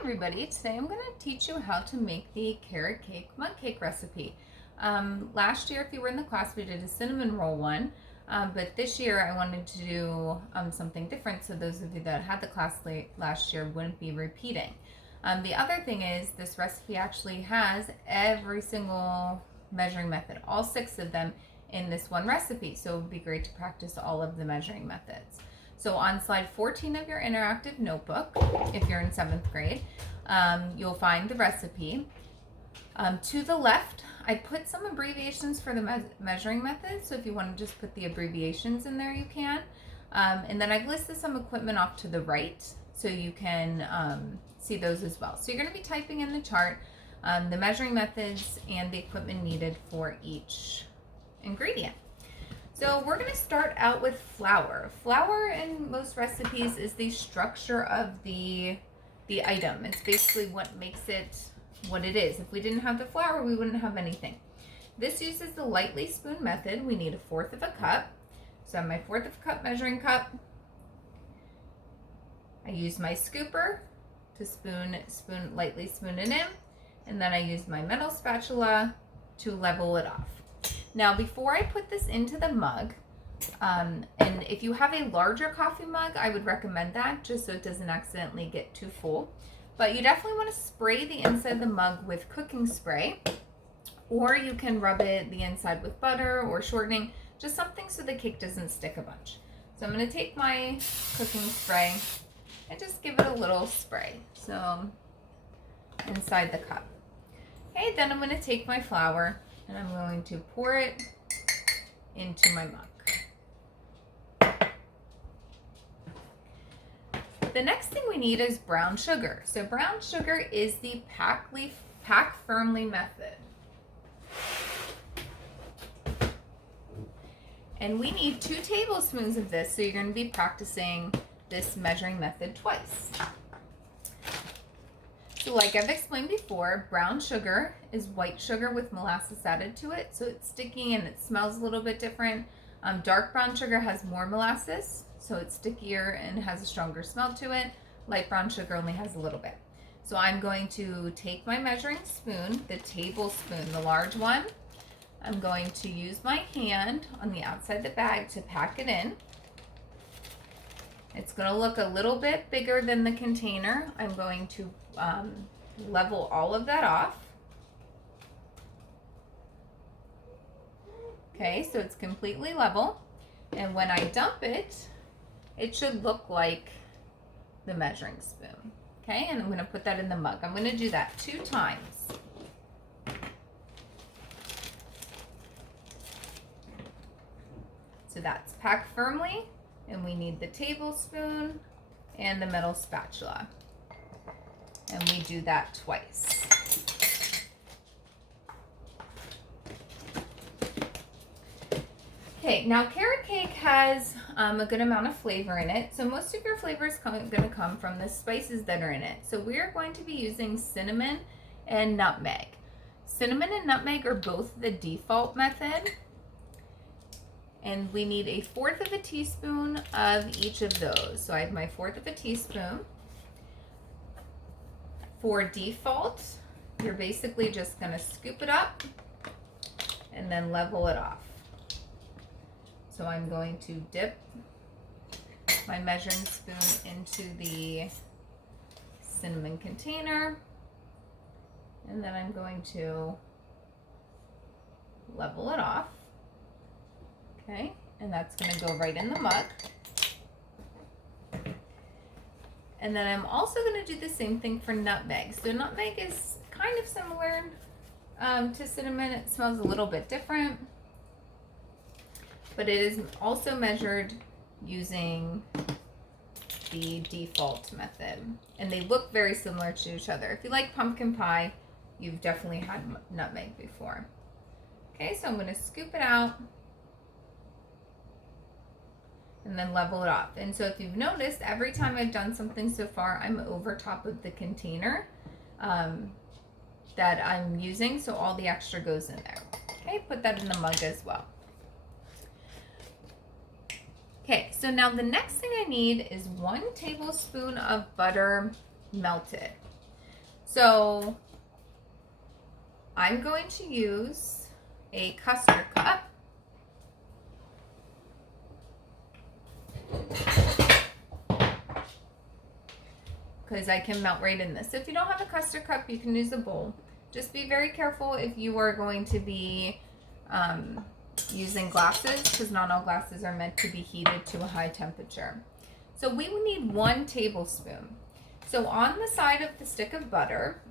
everybody, today I'm going to teach you how to make the carrot cake mug cake recipe. Last year, if you were in the class, we did a cinnamon roll one, but this year I wanted to do something different so those of you that had the class last year wouldn't be repeating. The other thing is this recipe actually has every single measuring method, all 6 of them in this one recipe, so it would be great to practice all of the measuring methods. So on slide 14 of your interactive notebook, if you're in 7th grade, you'll find the recipe. To the left, I put some abbreviations for the measuring method, so if you want to just put the abbreviations in there, you can. And then I've listed some equipment off to the right, so you can see those as well. So you're going to be typing in the chart the measuring methods and the equipment needed for each ingredient. So we're going to start out with flour. Flour in most recipes is the structure of the item. It's basically what makes it what it is. If we didn't have the flour, we wouldn't have anything. This uses the lightly spoon method. We need 1/4 of a cup. So I have my 1/4 of a cup measuring cup. I use my scooper to lightly spoon it in, and then I use my metal spatula to level it off. Now, before I put this into the mug, and if you have a larger coffee mug, I would recommend that just so it doesn't accidentally get too full. But you definitely want to spray the inside of the mug with cooking spray, or you can rub the inside with butter or shortening, just something so the cake doesn't stick a bunch. So I'm going to take my cooking spray and just give it a little spray. So inside the cup. Okay, then I'm going to take my flour and I'm going to pour it into my mug. The next thing we need is brown sugar. So brown sugar is the pack firmly method. And we need 2 tablespoons of this, so you're going to be practicing this measuring method twice. So like I've explained before, brown sugar is white sugar with molasses added to it, so it's sticky and it smells a little bit different. Dark brown sugar has more molasses, so it's stickier and has a stronger smell to it. Light brown sugar only has a little bit. So I'm going to take my measuring spoon, the tablespoon, the large one. I'm going to use my hand on the outside of the bag to pack it in. It's going to look a little bit bigger than the container. I'm going to level all of that off. Okay, so it's completely level. And when I dump it, it should look like the measuring spoon. Okay, and I'm going to put that in the mug. I'm going to do that 2 times. So that's packed firmly, and we need the tablespoon and the metal spatula. And we do that twice. Okay, now carrot cake has a good amount of flavor in it. So most of your flavor is going to come from the spices that are in it. So we are going to be using cinnamon and nutmeg. Cinnamon and nutmeg are both the default method. And we need 1/4 of a teaspoon of each of those. So I have my 1/4 of a teaspoon. For default, you're basically just going to scoop it up and then level it off. So I'm going to dip my measuring spoon into the cinnamon container, and then I'm going to level it off. Okay, and that's going to go right in the mug. And then I'm also going to do the same thing for nutmeg. So nutmeg is kind of similar to cinnamon. It smells a little bit different, but it is also measured using the default method. And they look very similar to each other. If you like pumpkin pie, you've definitely had nutmeg before. Okay, so I'm going to scoop it out and then level it off. And so if you've noticed, every time I've done something so far, I'm over top of the container that I'm using, so all the extra goes in there. Okay, put that in the mug as well. Okay, so now the next thing I need is 1 tablespoon of butter melted. So I'm going to use a custard cup. Because I can melt right in this. If you don't have a custard cup, you can use a bowl. Just be very careful if you are going to be using glasses, because not all glasses are meant to be heated to a high temperature. So we will need 1 tablespoon. So on the side of the stick of butter,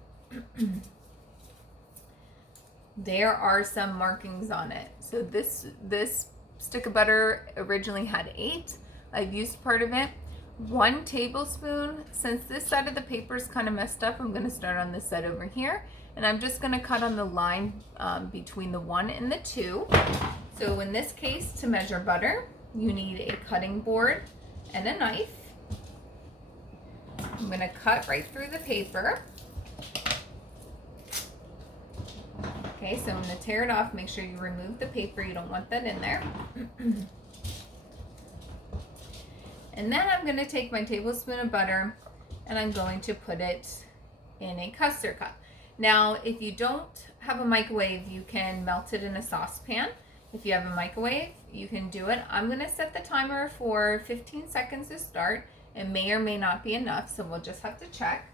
there are some markings on it. So this stick of butter originally had 8. I've used part of it. 1 tablespoon. Since this side of the paper is kind of messed up, I'm going to start on this side over here. And I'm just going to cut on the line between the 1 and the 2. So in this case, to measure butter, you need a cutting board and a knife. I'm going to cut right through the paper. Okay, so I'm going to tear it off. Make sure you remove the paper. You don't want that in there. And then I'm going to take my tablespoon of butter and I'm going to put it in a custard cup. Now, if you don't have a microwave, you can melt it in a saucepan. If you have a microwave, you can do it. I'm going to set the timer for 15 seconds to start. It may or may not be enough, so we'll just have to check.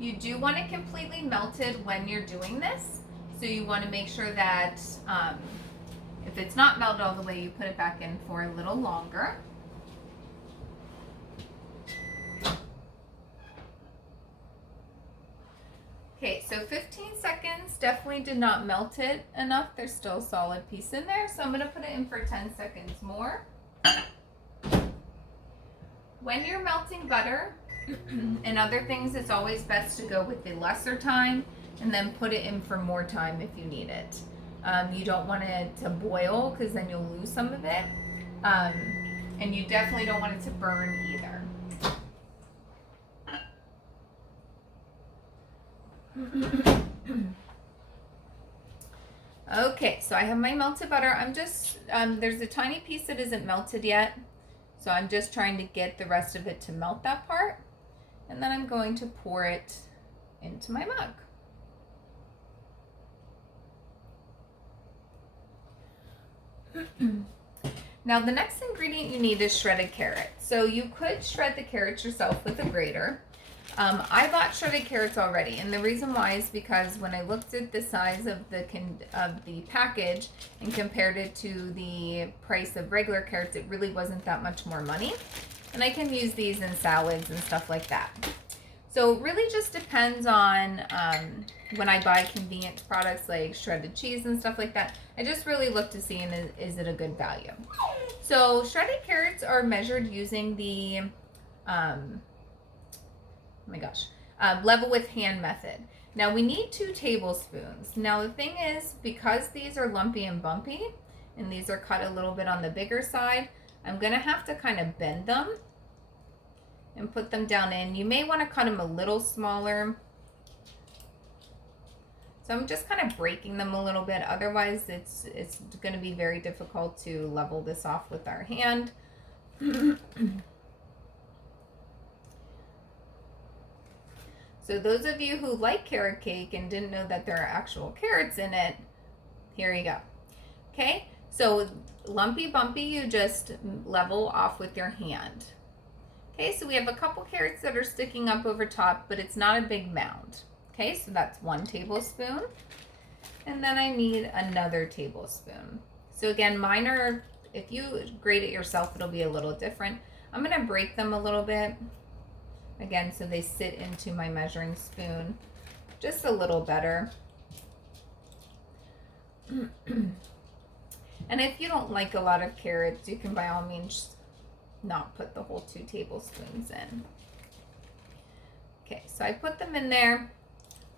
You do want it completely melted when you're doing this. So you want to make sure that if it's not melted all the way, you put it back in for a little longer. Okay, so 15 seconds definitely did not melt it enough. There's still a solid piece in there. So I'm going to put it in for 10 seconds more. When you're melting butter and other things, it's always best to go with the lesser time and then put it in for more time if you need it. You don't want it to boil because then you'll lose some of it. And you definitely don't want it to burn either. Okay, so I have my melted butter. I'm just, there's a tiny piece that isn't melted yet. So I'm just trying to get the rest of it to melt that part. And then I'm going to pour it into my mug. Now the next ingredient you need is shredded carrot. So you could shred the carrots yourself with a grater. I bought shredded carrots already, and the reason why is because when I looked at the size of the package and compared it to the price of regular carrots, it really wasn't that much more money. And I can use these in salads and stuff like that. So it really just depends on when I buy convenience products like shredded cheese and stuff like that. I just really look to see, is it a good value? So shredded carrots are measured using the level with hand method. Now we need 2 tablespoons. Now the thing is, because these are lumpy and bumpy, and these are cut a little bit on the bigger side, I'm gonna have to kind of bend them and put them down in. You may want to cut them a little smaller. So I'm just kind of breaking them a little bit. Otherwise, it's going to be very difficult to level this off with our hand. So those of you who like carrot cake and didn't know that there are actual carrots in it, here you go. Okay, so lumpy bumpy, you just level off with your hand. Okay, so we have a couple carrots that are sticking up over top, but it's not a big mound. Okay, so that's 1 tablespoon. And then I need another tablespoon. So again, mine are, if you grate it yourself, it'll be a little different. I'm gonna break them a little bit. Again, so they sit into my measuring spoon just a little better. And if you don't like a lot of carrots, you can by all means not put the whole 2 tablespoons in. Okay, so I put them in there,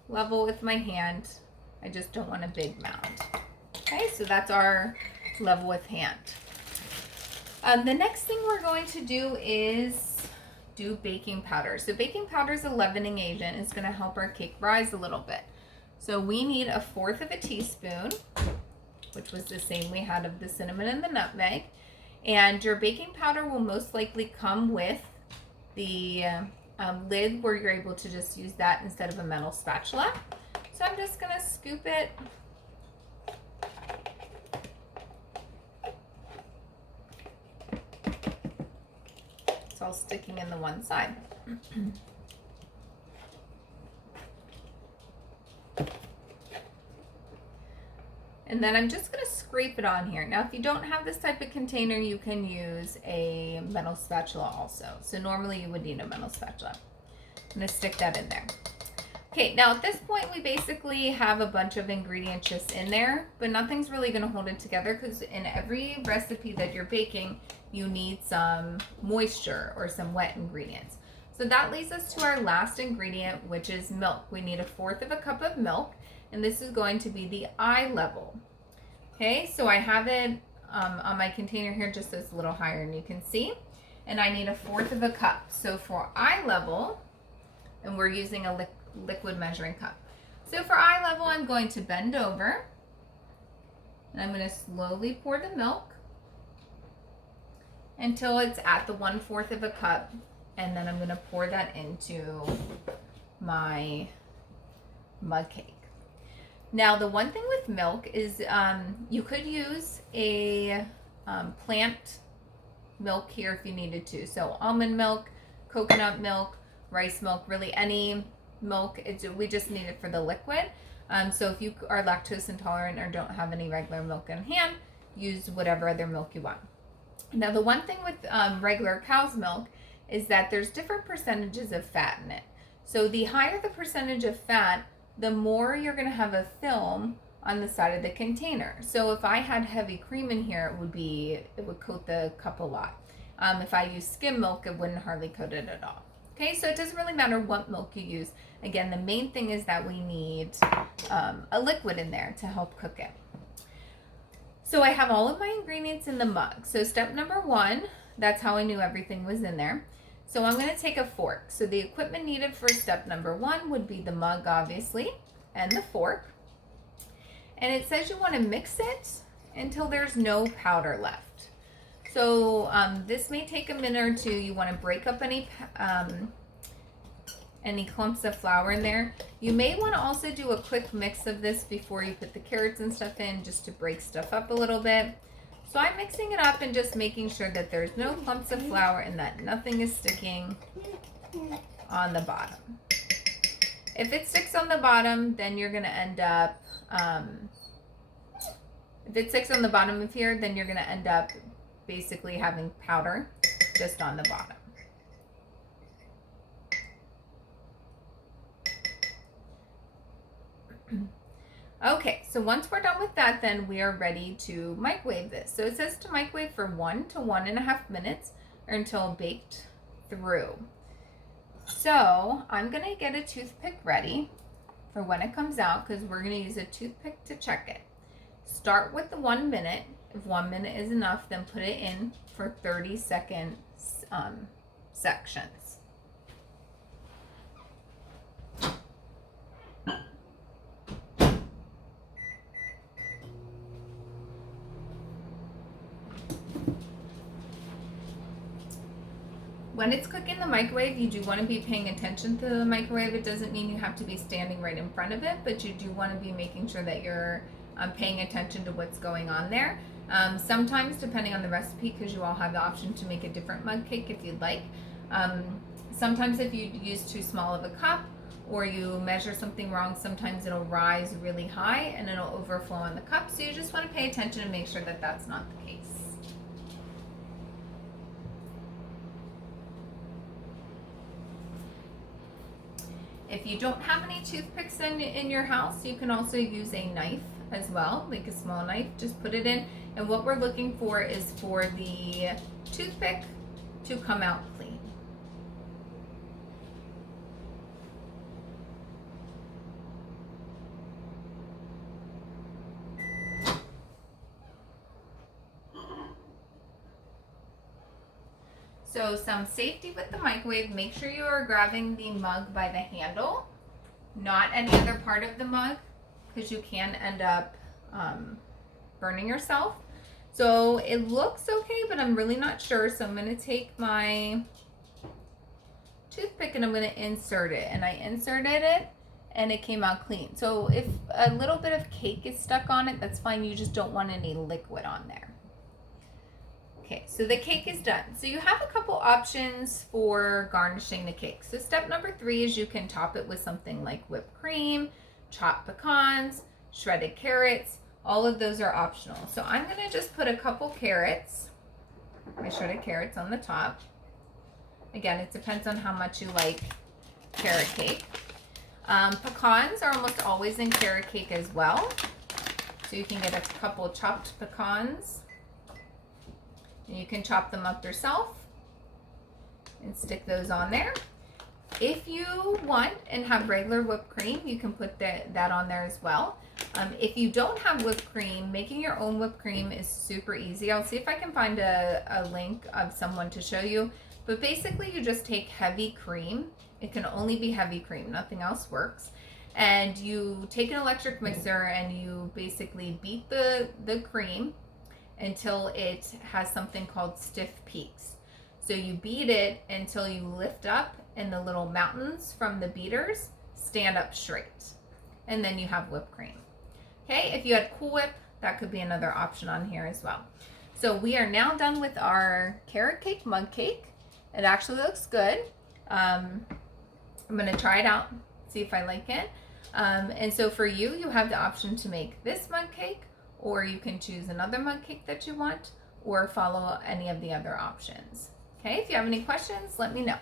level with my hand. I just don't want a big mound. Okay, so that's our level with hand. The next thing we're going to do is do baking powder. So baking powder is a leavening agent. It's going to help our cake rise a little bit. So we need 1/4 of a teaspoon, which which was the same we had of the cinnamon and the nutmeg. And your baking powder will most likely come with the lid where you're able to just use that instead of a metal spatula. So I'm just gonna scoop it. It's all sticking in the one side. And then I'm just going to scrape it on here. Now, if you don't have this type of container, you can use a metal spatula also. So normally you would need a metal spatula. I'm going to stick that in there. Okay, now at this point, we basically have a bunch of ingredients just in there, but nothing's really going to hold it together because in every recipe that you're baking, you need some moisture or some wet ingredients. So that leads us to our last ingredient, which is milk. We need 1/4 cup of milk. And this is going to be the eye level. Okay, so I have it on my container here just as a little higher, and you can see. And I need 1/4 cup. So for eye level, and we're using a liquid measuring cup. So for eye level, I'm going to bend over, and I'm going to slowly pour the milk until it's at the 1/4 cup, and then I'm going to pour that into my mug cake. Now, the one thing with milk is you could use a plant milk here if you needed to. So almond milk, coconut milk, rice milk, really any milk. We just need it for the liquid. So if you are lactose intolerant or don't have any regular milk in hand, use whatever other milk you want. Now, the one thing with regular cow's milk is that there's different percentages of fat in it. So the higher the percentage of fat, the more you're going to have a film on the side of the container. So if I had heavy cream in here, it would coat the cup a lot. If I use skim milk, it wouldn't hardly coat it at all. Okay, so it doesn't really matter what milk you use. Again, the main thing is that we need a liquid in there to help cook it. So I have all of my ingredients in the mug. So step number 1, that's how I knew everything was in there. So I'm going to take a fork. So the equipment needed for step number 1 would be the mug, obviously, and the fork. And it says you want to mix it until there's no powder left. So this may take a minute or two. You want to break up any clumps of flour in there. You may want to also do a quick mix of this before you put the carrots and stuff in, just to break stuff up a little bit. So I'm mixing it up and just making sure that there's no clumps of flour and that nothing is sticking on the bottom. If it sticks on the bottom, then you're going to end up, if it sticks on the bottom of here, then you're going to end up basically having powder just on the bottom. Okay, so once we're done with that, then we are ready to microwave this. So it says to microwave for 1 to 1.5 minutes or until baked through. So I'm going to get a toothpick ready for when it comes out, because we're going to use a toothpick to check it. Start with the 1 minute. If 1 minute is enough, then put it in for 30-second sections. When it's cooking in the microwave, you do want to be paying attention to the microwave. It doesn't mean you have to be standing right in front of it, but you do want to be making sure that you're paying attention to what's going on there. Sometimes, depending on the recipe, because you all have the option to make a different mug cake if you'd like. Sometimes if you use too small of a cup or you measure something wrong, sometimes it'll rise really high and it'll overflow on the cup. So you just want to pay attention and make sure that that's not the case. If you don't have any toothpicks in your house, you can also use a knife as well, like a small knife. Just put it in, and what we're looking for is for the toothpick to come out clean. So some safety with the microwave, make sure you are grabbing the mug by the handle, not any other part of the mug, because you can end up burning yourself. So it looks okay, but I'm really not sure. So I'm going to take my toothpick and I'm going to insert it. And I inserted it and it came out clean. So if a little bit of cake is stuck on it, that's fine. You just don't want any liquid on there. Okay, so the cake is done. So you have a couple options for garnishing the cake. So step number 3 is you can top it with something like whipped cream, chopped pecans, shredded carrots. All of those are optional. So I'm gonna just put a couple carrots, my shredded carrots on the top. Again, it depends on how much you like carrot cake. Pecans are almost always in carrot cake as well. So you can get a couple chopped pecans. And you can chop them up yourself and stick those on there. If you want and have regular whipped cream, you can put that on there as well. If you don't have whipped cream, making your own whipped cream is super easy. I'll see if I can find a link of someone to show you. But basically, you just take heavy cream. It can only be heavy cream. Nothing else works. And you take an electric mixer and you basically beat the cream until it has something called stiff peaks. So you beat it until you lift up and the little mountains from the beaters stand up straight. And then you have whipped cream. Okay, if you had Cool Whip, that could be another option on here as well. So we are now done with our carrot cake mug cake. It actually looks good. I'm gonna try it out, see if I like it. And so for you, you have the option to make this mug cake, or you can choose another mug cake that you want, or follow any of the other options. Okay, if you have any questions, let me know.